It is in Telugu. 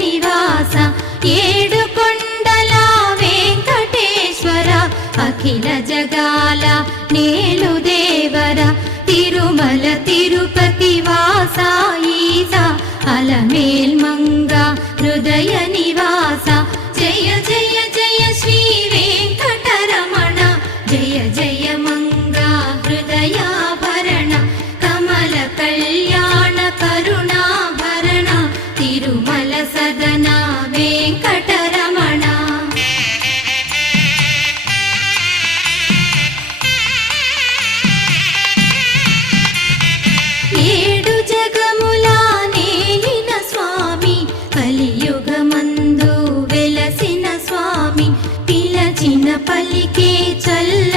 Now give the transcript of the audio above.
నివాస ఏడుకొండల వెంకటేశ్వర అఖిల జగాల నేలు దేవర తిరుమల తిరుపతి వాస ఈస అలమేల్ మంగ హృదయ నివాస జయ జయ జయ శ్రీ వెంకటరమణ జయ జయ మంగ హృదయాభరణ కమల కళ్యాణ కరుణాభరణ తిరుమల సదన వెంకటరమణ. ఏడు జగముల నేలిన స్వామి కలియుగమందు వెలసిన స్వామి పిలచిన పలికే చల్ల